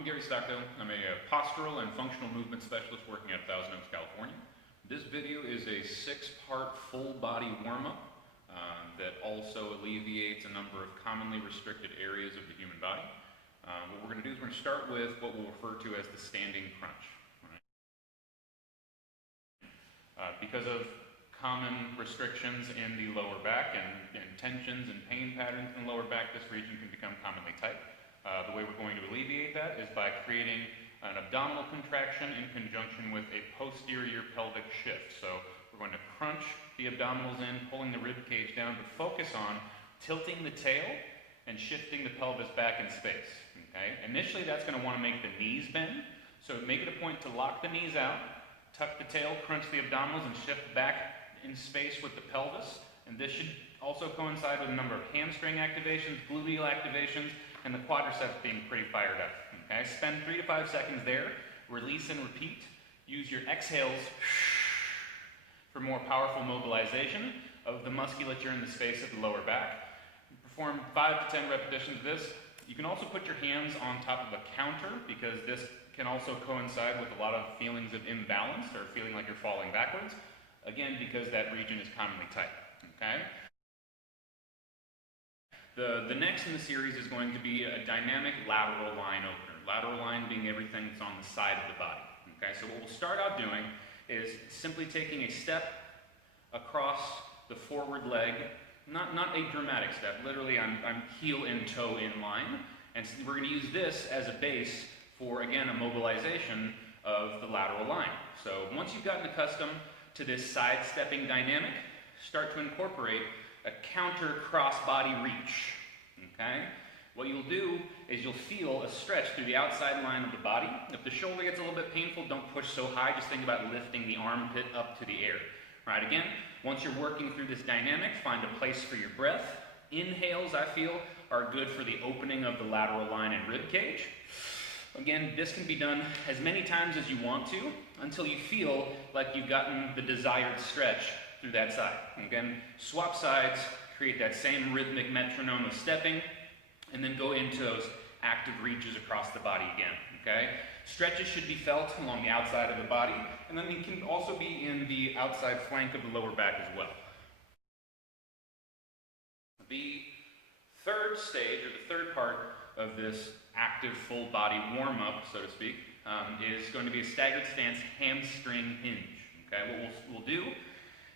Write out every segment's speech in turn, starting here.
I'm Gary Stockdale. I'm a postural and functional movement specialist working at Thousand Oaks, California. This video is a 6-part full body warm-up that also alleviates a number of commonly restricted areas of the human body. What we're going to do is we're going to start with what we'll refer to as the standing crunch. Right? Because of common restrictions in the lower back and tensions and pain patterns in the lower back, this region can become commonly tight. The way we're going to alleviate that is by creating an abdominal contraction in conjunction with a posterior pelvic shift. So we're going to crunch the abdominals in, pulling the rib cage down, but focus on tilting the tail and shifting the pelvis back in space. Okay? Initially, that's going to want to make the knees bend. So make it a point to lock the knees out, tuck the tail, crunch the abdominals, and shift back in space with the pelvis. And this should also coincide with a number of hamstring activations, gluteal activations, and the quadriceps being pretty fired up. Okay? Spend 3 to 5 seconds there, release and repeat. Use your exhales for more powerful mobilization of the musculature in the space of the lower back. Perform 5 to 10 repetitions of this. You can also put your hands on top of a counter because this can also coincide with a lot of feelings of imbalance or feeling like you're falling backwards. Again, because that region is commonly tight. Okay? The next in the series is going to be a dynamic lateral line opener. Lateral line being everything that's on the side of the body. Okay, so what we'll start out doing is simply taking a step across the forward leg, not a dramatic step, literally I'm heel and toe in line, and we're going to use this as a base for, again, a mobilization of the lateral line. So once you've gotten accustomed to this side-stepping dynamic, start to incorporate a counter cross-body reach. Okay? What you'll do is you'll feel a stretch through the outside line of the body. If the shoulder gets a little bit painful, don't push so high. Just think about lifting the armpit up to the air. Right? Again, once you're working through this dynamic, find a place for your breath. Inhales, I feel, are good for the opening of the lateral line and rib cage. Again, this can be done as many times as you want to until you feel like you've gotten the desired stretch through that side. Again, swap sides, create that same rhythmic metronome of stepping, and then go into those active reaches across the body again. Okay? Stretches should be felt along the outside of the body, and then they can also be in the outside flank of the lower back as well. The third stage, or the third part of this active full body warm-up, so to speak, is going to be a staggered stance hamstring hinge. Okay? What we'll do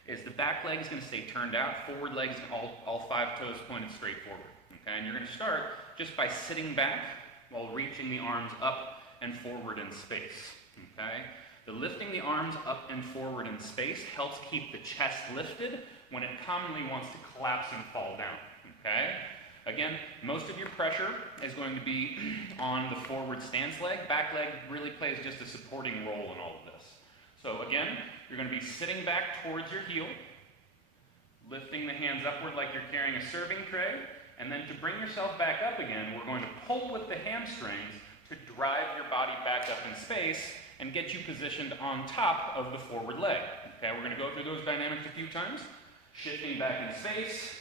is the back leg is going to stay turned out, forward leg is all 5 toes pointed straight forward. Okay? And you're going to start just by sitting back while reaching the arms up and forward in space. Okay? The lifting the arms up and forward in space helps keep the chest lifted when it commonly wants to collapse and fall down. Okay? Again, most of your pressure is going to be on the forward stance leg. Back leg really plays just a supporting role in all of this. So again, you're going to be sitting back towards your heel, lifting the hands upward like you're carrying a serving tray, and then to bring yourself back up again, we're going to pull with the hamstrings to drive your body back up in space and get you positioned on top of the forward leg. Okay, we're going to go through those dynamics a few times. Shifting back in space,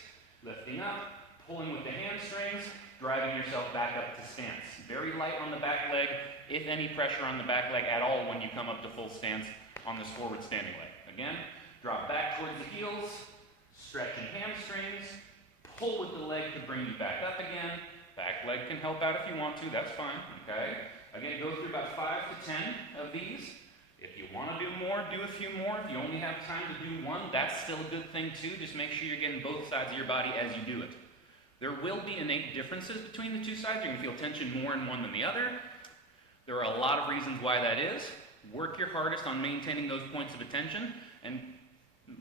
lifting up, pulling with the hamstrings, driving yourself back up to stance. Very light on the back leg, if any pressure on the back leg at all when you come up to full stance on this forward standing leg. Again, drop back towards the heels, stretching hamstrings, pull with the leg to bring you back up again. Back leg can help out if you want to, that's fine, okay? Again, go through about 5 to 10 of these. If you want to do more, do a few more. If you only have time to do one, that's still a good thing too. Just make sure you're getting both sides of your body as you do it. There will be innate differences between the two sides. You're going to feel tension more in one than the other. There are a lot of reasons why that is. Work your hardest on maintaining those points of attention and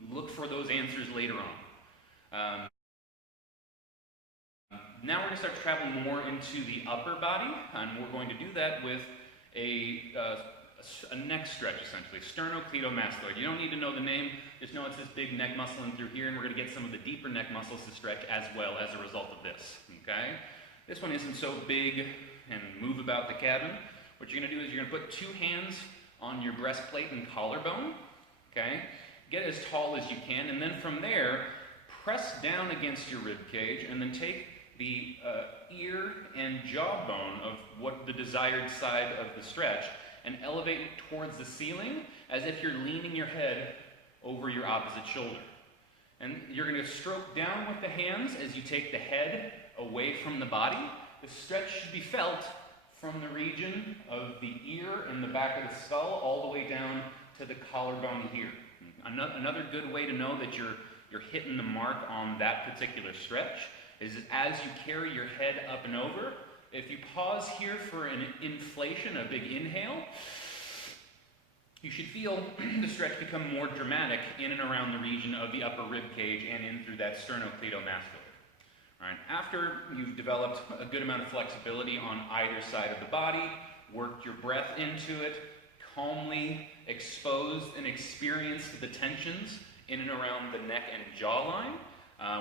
look for those answers later on. Now we're going to start traveling more into the upper body, and we're going to do that with a neck stretch, essentially, sternocleidomastoid. You don't need to know the name, just know it's this big neck muscle in through here, and we're going to get some of the deeper neck muscles to stretch as well as a result of this. Okay? This one isn't so big and move about the cabin. What you're going to do is you're going to put 2 hands on your breastplate and collarbone. Okay? Get as tall as you can, and then from there, press down against your rib cage, and then take the ear and jawbone of what the desired side of the stretch and elevate it towards the ceiling as if you're leaning your head over your opposite shoulder. And you're going to stroke down with the hands as you take the head away from the body. The stretch should be felt from the region of the ear and the back of the skull all the way down to the collarbone here. Another good way to know that you're hitting the mark on that particular stretch is as you carry your head up and over, if you pause here for an inflation, a big inhale, you should feel the stretch become more dramatic in and around the region of the upper rib cage and in through that sternocleidomastoid. All right, after you've developed a good amount of flexibility on either side of the body, worked your breath into it, calmly exposed and experienced the tensions in and around the neck and jawline,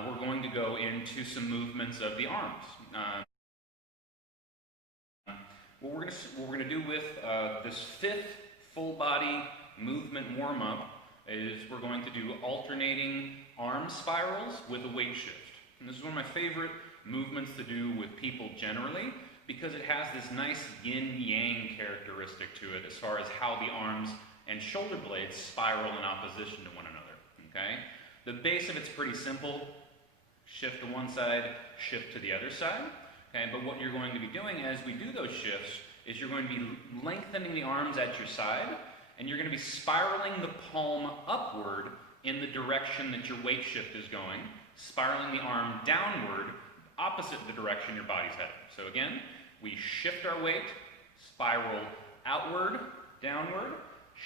we're going to go into some movements of the arms. What we're going to do with this fifth full body movement warm-up is we're going to do alternating arm spirals with a weight shift. And this is one of my favorite movements to do with people generally because it has this nice yin-yang characteristic to it as far as how the arms and shoulder blades spiral in opposition to one another. Okay? The base of it's pretty simple. Shift to one side, shift to the other side. Okay? But what you're going to be doing as we do those shifts is you're going to be lengthening the arms at your side, and you're going to be spiraling the palm upward in the direction that your weight shift is going, spiraling the arm downward, opposite the direction your body's headed. So again, we shift our weight, spiral outward, downward,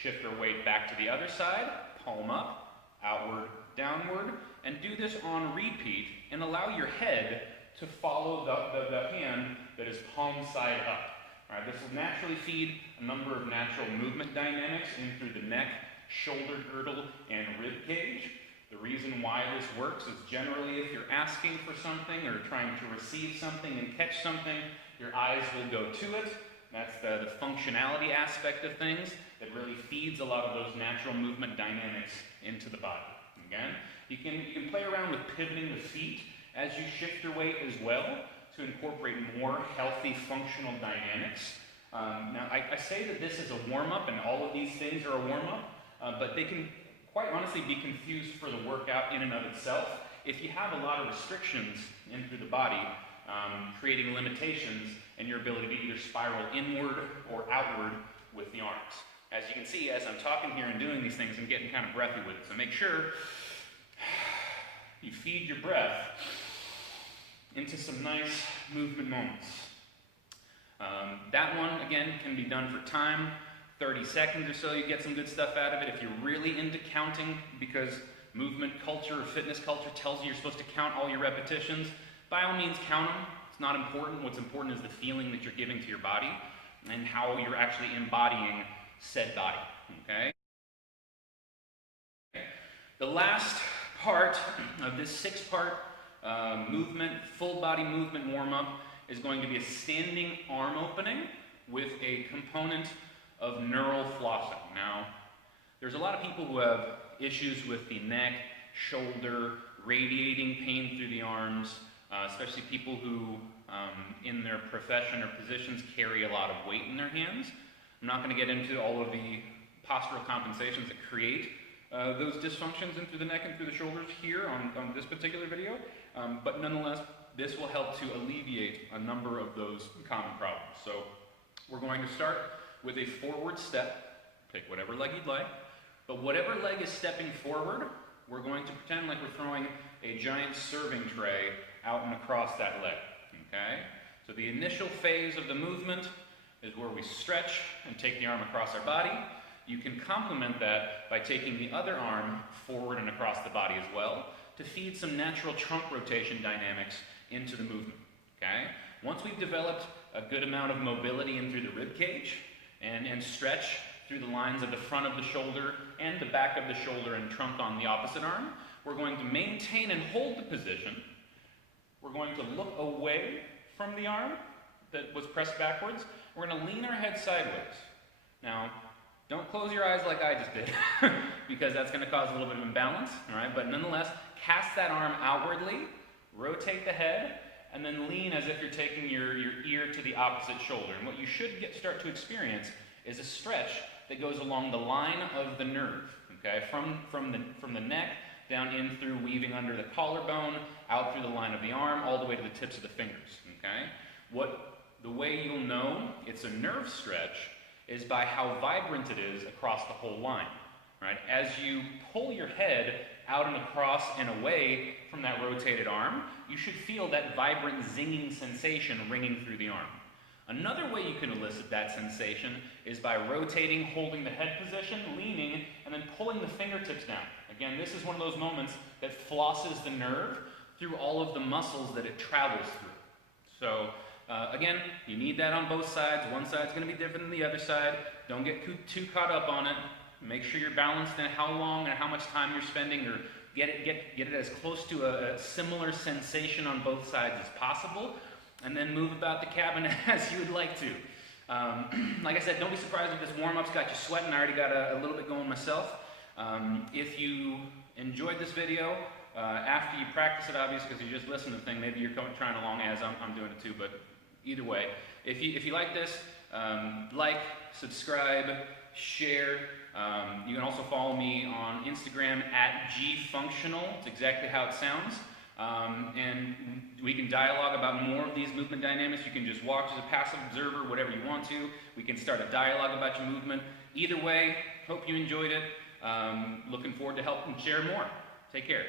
shift our weight back to the other side, palm up, outward, downward, and do this on repeat, and allow your head to follow the hand that is palm side up. All right, this will naturally feed a number of natural movement dynamics in through the neck, shoulder girdle, and rib cage. The reason why this works is generally if you're asking for something or trying to receive something and catch something, your eyes will go to it. That's the functionality aspect of things that really feeds a lot of those natural movement dynamics into the body. Again, you can play around with pivoting the feet as you shift your weight as well to incorporate more healthy functional dynamics. Now, I say that this is a warm-up, and all of these things are a warm-up, but they can quite honestly be confused for the workout in and of itself if you have a lot of restrictions in through the body, creating limitations in your ability to either spiral inward or outward with the arms. As you can see, as I'm talking here and doing these things, I'm getting kind of breathy with it, so make sure you feed your breath into some nice movement moments. That one, again, can be done for time, 30 seconds or so, you get some good stuff out of it. If you're really into counting, because movement culture or fitness culture tells you you're supposed to count all your repetitions, by all means count them. It's not important. What's important is the feeling that you're giving to your body and how you're actually embodying said body, okay? The last part of this six-part movement, full body movement warm-up is going to be a standing arm opening with a component of neural flossing. Now, there's a lot of people who have issues with the neck, shoulder, radiating pain through the arms, especially people who in their profession or positions carry a lot of weight in their hands. I'm not going to get into all of the postural compensations that create those dysfunctions in through the neck and through the shoulders here on this particular video, but nonetheless, this will help to alleviate a number of those common problems. So we're going to start with a forward step. Pick whatever leg you'd like, but whatever leg is stepping forward, we're going to pretend like we're throwing a giant serving tray out and across that leg, okay? So the initial phase of the movement is where we stretch and take the arm across our body. You can complement that by taking the other arm forward and across the body as well to feed some natural trunk rotation dynamics into the movement, okay? Once we've developed a good amount of mobility in through the rib cage and stretch through the lines of the front of the shoulder and the back of the shoulder and trunk on the opposite arm, we're going to maintain and hold the position. We're going to look away from the arm that was pressed backwards. We're going to lean our head sideways. Now, don't close your eyes like I just did, because that's going to cause a little bit of imbalance, all right? But nonetheless, cast that arm outwardly, rotate the head, and then lean as if you're taking your ear to the opposite shoulder. And what you should start to experience is a stretch that goes along the line of the nerve, okay? From the neck down in through, weaving under the collarbone, out through the line of the arm, all the way to the tips of the fingers, okay? The way you'll know it's a nerve stretch is by how vibrant it is across the whole line, right? As you pull your head out and across and away from that rotated arm, you should feel that vibrant zinging sensation ringing through the arm. Another way you can elicit that sensation is by rotating, holding the head position, leaning, and then pulling the fingertips down. Again, this is one of those moments that flosses the nerve through all of the muscles that it travels through. So, again, you need that on both sides. One side's going to be different than the other side. Don't get too caught up on it. Make sure you're balanced in how long and how much time you're spending, or get it as close to a similar sensation on both sides as possible, and then move about the cabin as you would like to. Like I said, don't be surprised if this warm-up's got you sweating. I already got a little bit going myself. If you enjoyed this video, after you practice it, obviously, because you just listen to the thing, maybe you're trying along as I'm doing it too, but either way, if you like this, like, subscribe, share. You can also follow me on Instagram at gfunctional. It's exactly how it sounds. And we can dialogue about more of these movement dynamics. You can just watch as a passive observer, whatever you want to. We can start a dialogue about your movement. Either way, hope you enjoyed it. Looking forward to helping share more. Take care.